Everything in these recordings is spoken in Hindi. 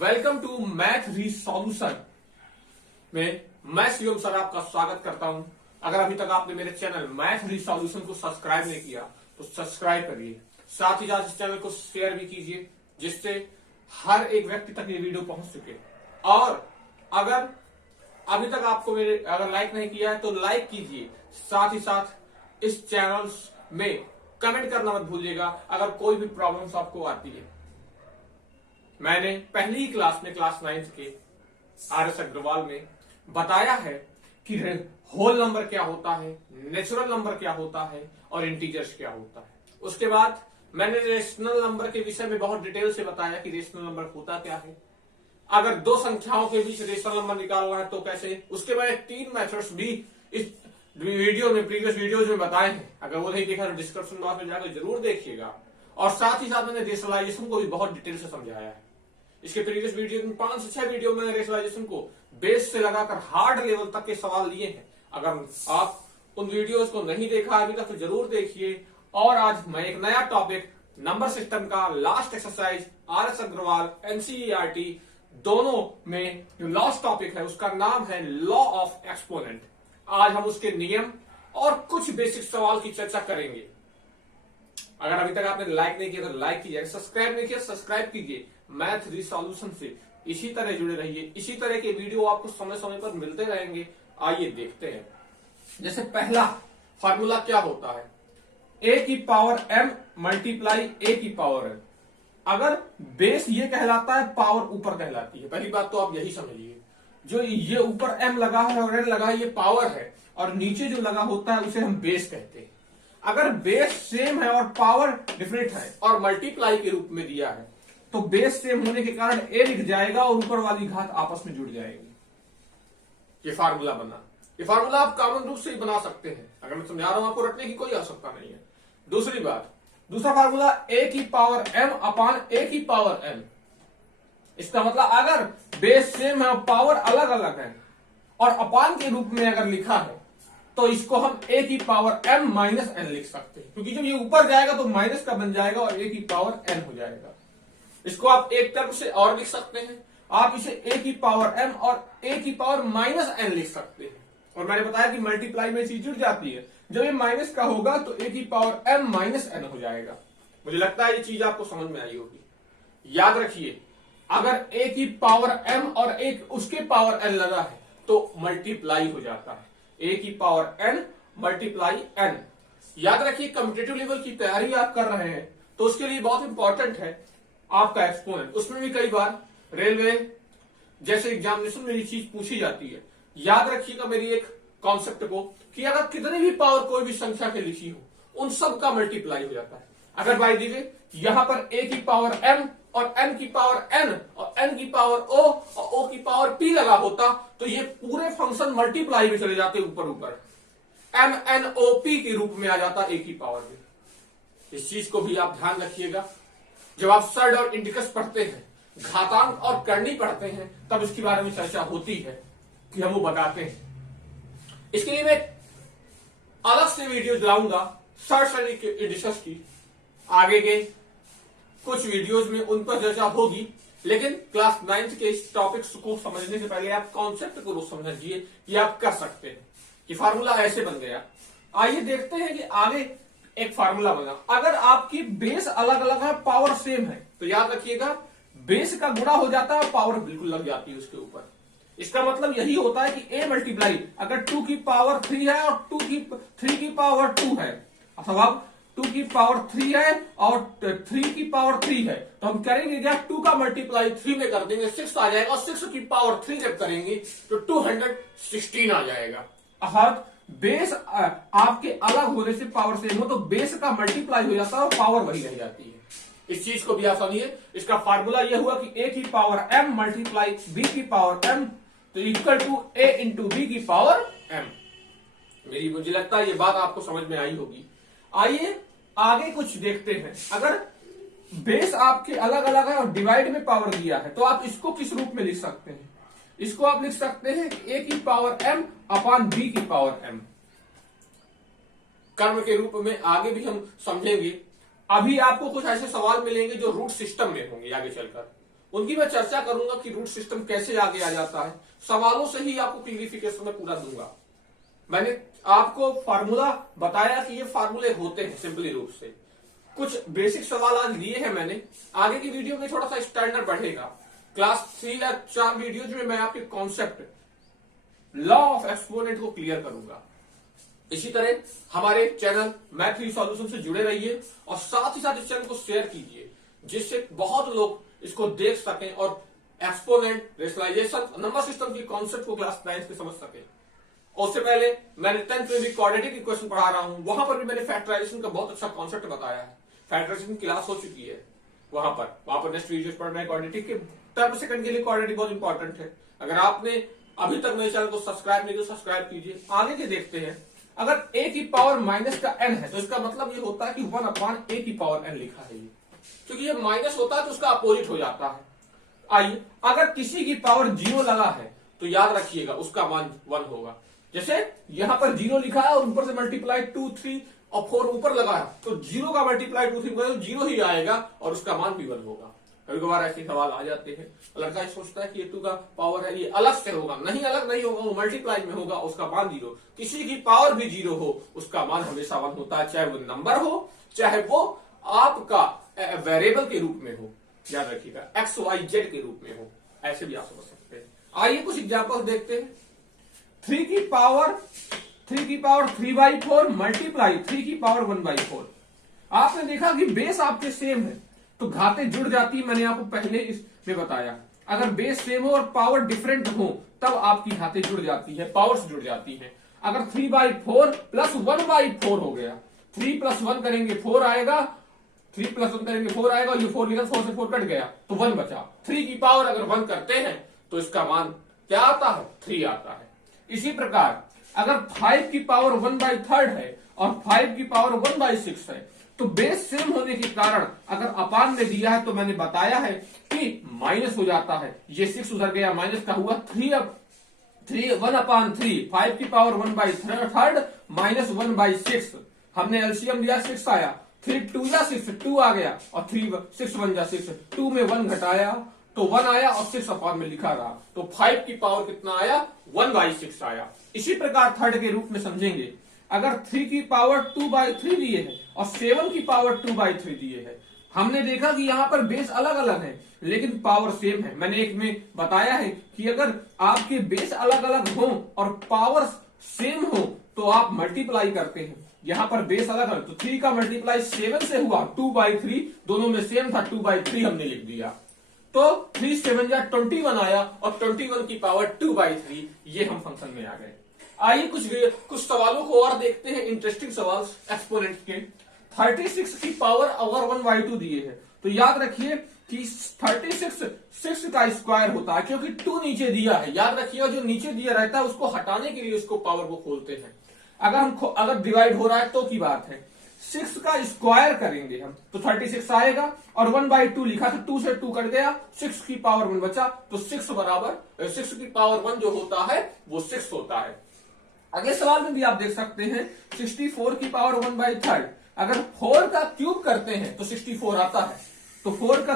वेलकम टू मैथ रिसोल्यूशन में मैं शिवम सर आपका स्वागत करता हूं। अगर अभी तक आपने मेरे चैनल मैथ रिसोल्यूशन को सब्सक्राइब नहीं किया तो सब्सक्राइब करिए, साथ ही साथ इस चैनल को शेयर भी कीजिए जिससे हर एक व्यक्ति तक ये वीडियो पहुंच सके। और अगर अभी तक आपको मेरे अगर लाइक नहीं किया है तो लाइक कीजिए, साथ ही साथ इस चैनल में कमेंट करना मत भूलिएगा अगर कोई भी प्रॉब्लम्स आपको आती है। मैंने पहली ही क्लास में क्लास 9th के RS अग्रवाल में बताया है कि होल नंबर क्या होता है, नेचुरल नंबर क्या होता है और इंटीजर्स क्या होता है। उसके बाद मैंने रेशनल नंबर के विषय में बहुत डिटेल से बताया कि रेशनल नंबर होता क्या है, अगर दो संख्याओं के बीच रेशनल नंबर निकालना है तो कैसे। उसके बाद 3 मेथड्स भी इस वीडियो में प्रीवियस वीडियोज में बताए हैं, अगर वो नहीं देखा तो डिस्क्रिप्शन बॉक्स में जाकर जरूर देखिएगा। और साथ ही साथ मैंने रेशनलाइजेशन को भी बहुत डिटेल से समझाया है। इसके प्रीवियस वीडियो में 5 से 6 वीडियो में रेशनलाइजेशन को बेस से लगाकर हार्ड लेवल तक के सवाल लिए हैं। अगर आप उन वीडियोस को नहीं देखा अभी तक तो जरूर देखिए। और आज मैं एक नया टॉपिक नंबर सिस्टम का last exercise RS Agarwal NCERT दोनों में जो लास्ट टॉपिक है उसका नाम है लॉ ऑफ एक्सपोनेंट। आज हम उसके नियम और कुछ बेसिक सवाल की चर्चा करेंगे। अगर अभी तक आपने लाइक नहीं किया तो लाइक कीजिए, सब्सक्राइब नहीं किया सब्सक्राइब कीजिए। मैथ रिसोल्यूशन से इसी तरह जुड़े रहिए, इसी तरह के वीडियो आपको समय समय पर मिलते रहेंगे। आइए देखते हैं। जैसे पहला फार्मूला क्या होता है, a की पावर m मल्टीप्लाई a की पावर n। अगर बेस ये कहलाता है, पावर ऊपर कहलाती है। पहली बात तो आप यही समझिए, जो ये ऊपर m लगा है और n लगा है ये पावर है, और नीचे जो लगा होता है उसे हम बेस कहते हैं। अगर बेस सेम है और पावर डिफरेंट है और मल्टीप्लाई के रूप में दिया है तो बेस सेम होने के कारण a लिख जाएगा और ऊपर वाली घात आपस में जुड़ जाएगी। ये फार्मूला बना। ये फार्मूला आप कॉमन रूप से ही बना सकते हैं, अगर मैं समझा रहा हूं आपको रटने की कोई आवश्यकता नहीं है। दूसरी बात, दूसरा फार्मूला a की पावर m अपान a की पावर n। इसका मतलब अगर बेस सेम है और पावर अलग अलग है और अपान के रूप में अगर लिखा है तो इसको हम a की पावर m माइनस n लिख सकते हैं, क्योंकि जब ये ऊपर जाएगा तो माइनस का बन जाएगा और a की पावर n हो जाएगा। इसको आप एक टर्म से और लिख सकते हैं, आप इसे a की पावर m और a की पावर माइनस n लिख सकते हैं। और मैंने बताया कि मल्टीप्लाई में चीज जुड़ जाती है, जब ये माइनस का होगा तो a की पावर m माइनस n हो जाएगा। मुझे लगता है ये चीज आपको समझ में आई होगी। याद रखिए, अगर a की पावर m और एक उसके पावर n लगा है तो मल्टीप्लाई हो जाता है, a की पावर n मल्टीप्लाई n। याद रखिए, कॉम्पिटिटिव लेवल की तैयारी आप कर रहे हैं तो उसके लिए बहुत इंपॉर्टेंट है आपका एक्सपोनेंट। उसमें भी कई बार रेलवे जैसे एग्जामिनेशन में ये चीज पूछी जाती है। याद रखिएगा मेरी एक कॉन्सेप्ट को कि अगर कितनी भी पावर कोई भी संख्या के लिखी हो उन सब का मल्टीप्लाई हो जाता है। अगर बाय द वे यहां पर a की पावर m और m की पावर n और n की पावर o और o की पावर p लगा होता तो ये पूरे फंक्शन मल्टीप्लाई में चले जाते ऊपर ऊपर, m n o p के रूप में आ जाता a की पावर में। इस चीज को भी आप ध्यान रखिएगा। जब आप सर्ड और इंडिकस पढ़ते हैं, घातांक और करनी पढ़ते हैं, तब इसके बारे में चर्चा होती है कि हम वो बताते हैं। इसके लिए मैं अलग से वीडियो लाऊंगा सर्ड और इंडिकस की। आगे के कुछ वीडियोज में उन पर चर्चा होगी, लेकिन क्लास 9th के इस टॉपिक्स को समझने से पहले आप कॉन्सेप्ट को समझिए कि आप कर सकते हैं। कि फार्मूला ऐसे बन गया। आइए देखते हैं कि आगे एक फार्मूला बना। अगर आपकी बेस अलग अलग है, पावर सेम है, तो याद रखिएगा बेस का गुणा हो जाता है, पावर बिल्कुल लग जाती है उसके ऊपर। इसका मतलब यही होता है कि a मल्टीप्लाई अगर 2 की पावर 3 है और 3 की पावर 2 है, अथवा 2 की पावर 3 है और 3 की पावर 3 है, तो हम करेंगे क्या, 2 का मल्टीप्लाई 3 में कर देंगे, 6 आ जाएगा, और 6 की पावर 3 जब करेंगे तो 216 आ जाएगा। अर्थात बेस आपके अलग होने से पावर सेम हो तो बेस का मल्टीप्लाई हो जाता है और पावर वही रह जाती है। इस चीज को भी आप समझिए। इसका फार्मूला यह हुआ कि a की पावर m मल्टीप्लाई b की पावर m तो equal to a into b की पावर m। मुझे लगता है ये बात आपको समझ में आई होगी। आइए आगे कुछ देखते हैं। अगर बेस आपके अलग अलग है और डिवाइड में पावर दिया है तो आप इसको किस रूप में लिख सकते हैं। इसको आप लिख सकते हैं कि a की पावर m अपान b की पावर m। कर्म के रूप में आगे भी हम समझेंगे। अभी आपको कुछ ऐसे सवाल मिलेंगे जो रूट सिस्टम में होंगे आगे चलकर, उनकी मैं चर्चा करूंगा कि रूट सिस्टम कैसे आगे आ जाता है। सवालों से ही आपको क्लियरिफिकेशन में पूरा दूंगा। मैंने आपको फार्मूला बताया कि ये फार्मूले होते हैं सिंपली रूप से। कुछ बेसिक सवाल आज लिए हैं मैंने, आगे की वीडियो में थोड़ा सा स्टैंडर्ड बढ़ेगा। क्लास 3 या 4 वीडियो में मैं आपके कॉन्सेप्ट लॉ ऑफ एक्सपोनेंट को क्लियर करूंगा। इसी तरह हमारे चैनल मैथ थ्री सॉल्यूशन से जुड़े रहिए और साथ ही साथ इस चैनल को शेयर कीजिए, जिससे बहुत लोग इसको देख सकें और एक्सपोनेंट, रेशनलाइजेशन, नंबर सिस्टम की कॉन्सेप्ट को क्लास 9 के समझ सकें। और उससे पहले मैंने 10th में भी क्वाड्रेटिक इक्वेशन पढ़ा रहा हूं, वहां पर भी मैंने फैक्टराइजेशन का बहुत अच्छा कॉन्सेप्ट बताया है। फैक्टराइजेशन क्लास हो चुकी है वहां पर नेक्स्ट वीडियो पढ़ रहे हैं। क्वाड्रेटिक के टर्म सेकंड के लिए क्वाड्रेटिक बहुत इंपॉर्टेंट है। अगर आपने अभी तक मेरे चैनल को सब्सक्राइब नहीं किया, सब्सक्राइब कीजिए। आगे के देखते हैं। अगर a की पावर माइनस का n है तो इसका मतलब ये होता है कि 1/a की पावर n लिखा है ये, क्योंकि ये माइनस होता है तो उसका अपोजिट हो जाता है। आइए, अगर किसी की पावर 0 लगा है तो याद रखिएगा उसका मान 1 होगा। जैसे यहां पर 0 लिखा है और ऊपर से मल्टीप्लाई 2, 3 और 4 ऊपर लगा है, तो 0 का मल्टीप्लाई 2, 3 तो 0 ही आएगा और उसका मान भी 1 होगा। कभी कभार ऐसे सवाल आ जाते हैं, लड़का सोचता है कि ये 2 का पावर है, ये अलग से होगा। नहीं, अलग नहीं होगा, वो मल्टीप्लाई में होगा, उसका मान 0। किसी की पावर भी 0 हो, उसका मान हमेशा 1 होता है, चाहे वो नंबर हो, चाहे वो आपका वेरिएबल के रूप में हो। याद रखिएगा, एक्स वाई जेड के रूप में हो, ऐसे भी आप समझ सकते हैं। आइए कुछ एग्जाम्पल देखते हैं। 3 की पावर 3/4 मल्टीप्लाई 3 की पावर 1/4। आपने देखा कि बेस आपके सेम है तो घातें जुड़ जाती है। मैंने आपको पहले इसमें बताया, अगर बेस सेम हो और पावर डिफरेंट हो तब आपकी घातें जुड़ जाती है, पावर्स जुड़ जाती हैं। अगर 3/4 प्लस 1/4 हो गया, 3 + 1 करेंगे 4 आएगा, 3 + 1 करेंगे 4 आएगा, ये 4 लिखा, 4 से 4 कट गया तो 1 बचा। 3 की पावर अगर 1 करते हैं तो इसका मान क्या आता है, 3 आता है। इसी प्रकार अगर 5 की पावर 1/3 है और 5 की पावर 1/6 है तो बेस सेम होने के कारण अगर अपान में दिया है तो मैंने बताया है कि माइनस हो जाता है। ये 6 उधर गया, माइनस का हुआ 3 1/3। 5 की पावर 1/3 माइनस 1/6। हमने एलसीएम लिया, 6 आया। 3 2 या 6, 2 आ गया और 3 6 1 जा 6, 2 में 1 घटाया तो 1 आया और 6 अपान में लिखा रहा तो 5 की पावर कितना आया, 1/6 आया। इसी प्रकार थर्ड के रूप में समझेंगे। अगर 3 की पावर 2/3 दिए है और 7 की पावर 2/3 दिए है, हमने देखा कि यहां पर बेस अलग अलग है लेकिन पावर सेम है। मैंने एक में बताया है कि अगर आपके बेस अलग अलग हो और पावर सेम हो तो आप मल्टीप्लाई करते हैं। यहां पर बेस अलग है तो 3 का मल्टीप्लाई 7 से हुआ 2/3, दोनों में सेम था, 2/3 हमने लिख दिया तो 3 7 जा 21 आया और 21 की पावर 2/3। ये हम फंक्शन में आ गए। आइए कुछ सवालों को और देखते हैं, इंटरेस्टिंग सवाल एक्सपोनेंट के। 36 की पावर अगर 1/2 दिए है तो याद रखिए कि 36 6 का स्क्वायर होता है, क्योंकि 2 नीचे दिया है। याद रखिएगा, जो नीचे दिया रहता है उसको हटाने के लिए उसको पावर को खोलते हैं। अगर डिवाइड हो रहा है तो की बात है, 6 का स्क्वायर करेंगे हम तो 36 आएगा और 1/2 लिखा था, 2 से 2 कट गया, 6 की पावर 1 बचा तो 6 बराबर 6 की पावर 1 जो होता है वो 6 होता है। अगले सवाल में भी आप देख सकते हैं 64 की पावर 1/3। अगर 4 का क्यूब करते हैं तो 64 आता है, तो 4 का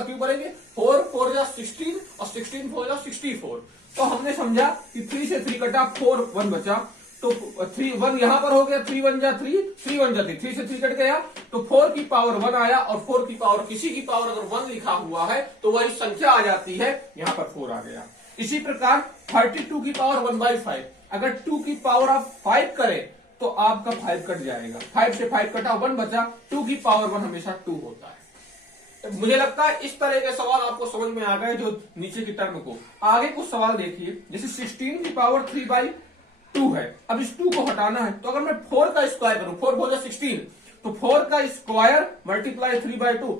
क्यूब करेंगे, 4 4 जा 16 और 16 4 जा 64। तो हमने समझा कि 3 से 3 कटा, 4 1 बचा तो 3 1 यहां पर हो गया, 3 1 जा 3, 3 1 जा 3, 3 से 3 कट गया तो 4 की पावर 1 आया और 4 की पावर, किसी की पावर अगर 1 लिखा हुआ है तो वही संख्या आ जाती है, यहां पर 4 आ गया। इसी प्रकार 32 की पावर 1/5। अगर 2 की पावर आप 5 करें तो आपका 5 कट जाएगा, 5 से 5 कटा, 1 बचा, 2 की पावर 1 हमेशा 2 होता है। मुझे लगता है इस तरह के सवाल आपको समझ में आ गए जो नीचे की टर्म को। आगे कुछ सवाल देखिए, जैसे 16 की पावर 3/2 है। अब इस 2 को हटाना है तो अगर मैं 4 का स्क्वायर करूं, 4 4 16 तो 4 का स्क्वायर मल्टीप्लाई 3/2,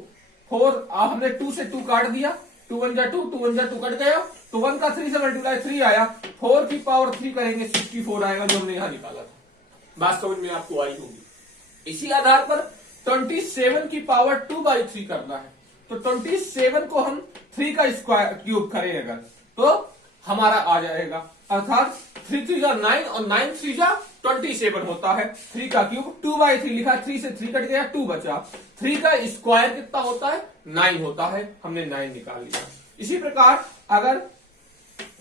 4 हमने 2 से 2 काट दिया, 2 1 जा 2, 2 1 जा 2 कट गया तो 1 का 3 से मल्टीप्लाई 3 आया, 4 की पावर 3 करेंगे 64 आएगा, जो हमने यहां निकाला था। बात समझ में आपको आई होगी। इसी आधार पर 27 की पावर 2/3 करना है तो 27 को हम 3 का स्क्वायर क्यूब करें अगर तो हमारा आ जाएगा, अर्थात 3 3 जा 9 और 9 3 जा 27 होता है। 3 का क्यूब 2/3 लिखा, 3 से 3 कट गया, 2 बचा। 3 का स्क्वायर कितना होता है? 9 होता है, हमने 9 निकाल लिया। इसी प्रकार अगर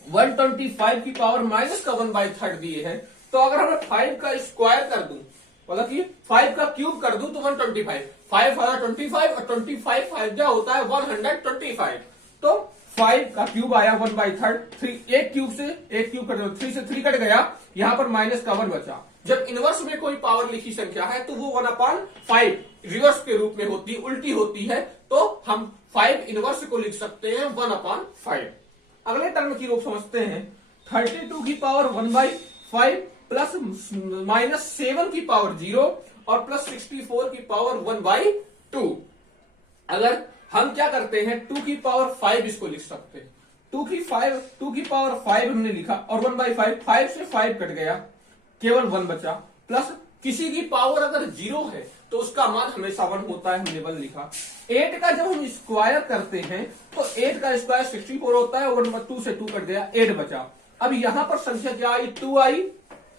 125 की पावर माइनस का 1/3 दिए है, तो अगर हमें 5 का स्क्वायर कर दूं, मतलब कि 5 का क्यूब कर दूं तो 125, 5 25 और 25 5 क्या होता है 125। तो 5 का क्यूब आया 1/3, एक क्यूब कर दो, 3 से 3 कट गया, यहां पर माइनस का 1 बचा। जब इनवर्स में कोई पावर लिखी संख्या है तो वो 1/5 रिवर्स के रूप में होती है, उल्टी होती है, तो हम 5 इनवर्स को लिख सकते हैं 1/5। अगले टर्म की रूप समझते हैं। 32 की पावर 1/5 प्लस माइनस 7 की पावर 0 और प्लस 64 की पावर 1/2। अगर हम क्या करते हैं 2 की पावर 5 इसको लिख सकते हैं। 2 की पावर 5 हमने लिखा और 1/5, 5 से 5 कट गया, केवल 1 बचा। प्लस किसी की पावर अगर 0 है तो उसका मान हमेशा 1 होता है, हमने 1 लिखा। 8 का जब हम स्क्वायर करते हैं तो 8 का स्क्वायर 64 होता है, 2 से 2 कट गया, 8 बचा। अब यहां पर संख्या क्या आई? 2 आई,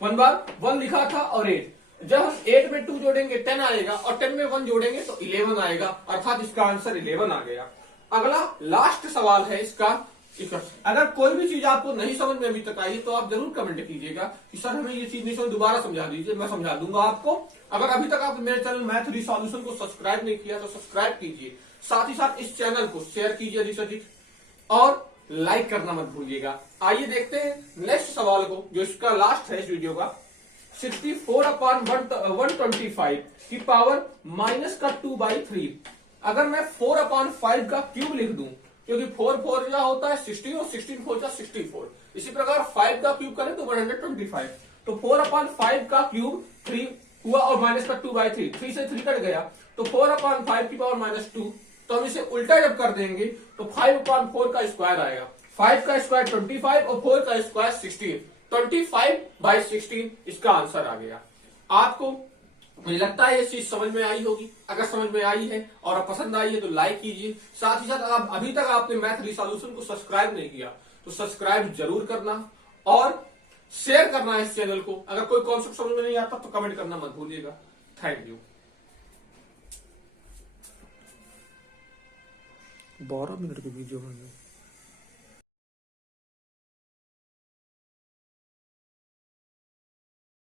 1 बार 1 लिखा था और 8। जब हम 8 में 2 जोड़ेंगे 10 आएगा और 10 में 1 जोड़ेंगे तो 11 आएगा, अर्थात इसका आंसर 11 आ गया। अगला लास्ट सवाल है इसका। अगर कोई भी चीज आपको नहीं समझ में अभी तक आई तो आप जरूर कमेंट कीजिएगा कि सर हमें ये चीज नहीं समझ, दोबारा समझा दीजिए, मैं समझा दूंगा आपको। अगर अभी तक आप मेरे चैनल मैथ रिसोल्यूशन को सब्सक्राइब नहीं किया तो सब्सक्राइब कीजिए, साथ ही साथ इस चैनल को शेयर कीजिए अधिक से अधिक और लाइक करना मत भूलिएगा। आइए देखते हैं नेक्स्ट सवाल को, जो इसका लास्ट है इस वीडियो का। 64/125 की पावर माइनस का 2/3। अगर मैं 4/5 का क्यूब लिख दूं, क्योंकि 4 4 क्या होता है 16 और 16 4 64। इसी प्रकार 5 का क्यूब करें तो 125। तो 4/5 का क्यूब 3 हुआ और माइनस का 2/3, 3 से 3 कट गया, तो 4/5 की पावर -2। तो हम इसे उल्टा जब कर देंगे तो 5/4 का स्क्वायर आएगा। 5 का स्क्वायर 25 और 4 का स्क्वायर 16, 25/16 इसका आंसर आ गया। आपको मुझे लगता है ये चीज समझ में आई होगी। अगर समझ में आई है और पसंद आई है तो लाइक कीजिए, साथ ही साथ अभी तक आपने मैथ रिसोल्यूशन को सब्सक्राइब नहीं किया तो सब्सक्राइब जरूर करना और शेयर करना इस चैनल को। अगर कोई कॉन्सेप्ट समझ में नहीं आता तो कमेंट करना मत भूलिएगा। Thank you. 12 मिनट की वीडियो बन गई।